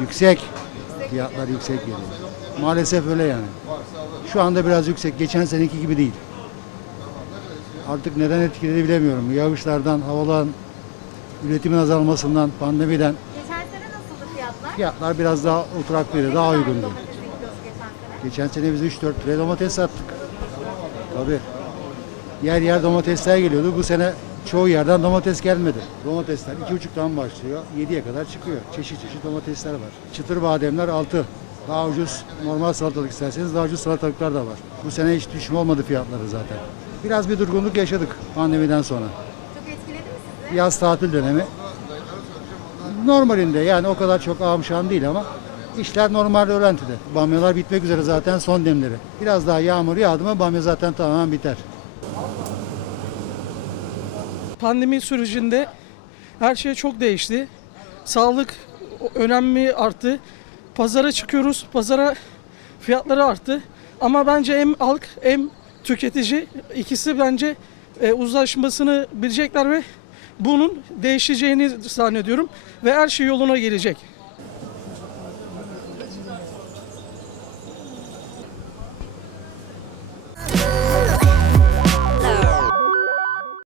Yüksek. Fiyatlar yüksek geliyor. Maalesef öyle yani. Şu anda biraz yüksek. Geçen seneki gibi değil. Artık neden etkiledi bilemiyorum. Yağışlardan, havalan, üretimin azalmasından, pandemiden Geçen sene nasıldı fiyatlar? fiyatlar biraz daha oturaklıydı, daha uygundu. Geçen sene biz 3-4 liraya domates sattık. Tabii. Yer yer domatesler geliyordu. Bu sene çoğu yerden domates gelmedi. Domatesler 2,5'tan başlıyor. 7'ye kadar çıkıyor. Çeşit çeşit domatesler var. Çıtır bademler 6. Daha ucuz normal salatalık isterseniz daha ucuz salatalıklar da var. Bu sene hiç düşme olmadı fiyatları zaten. Biraz bir durgunluk yaşadık pandemiden sonra. Çok etkiledi mi sizi? Yaz tatil dönemi. Normalinde yani o kadar çok ağımşan değil ama işler normal öğrentide. Bamyalar bitmek üzere zaten son demleri. Biraz daha yağmur yağdı mı bamya zaten tamamen biter. Pandemi sürecinde her şey çok değişti. Sağlık önemli arttı. Pazara çıkıyoruz. Pazara fiyatları arttı. Ama bence hem halk hem tüketici ikisi bence e, uzlaşmasını bilecekler ve bunun değişeceğini zannediyorum ve her şey yoluna gelecek.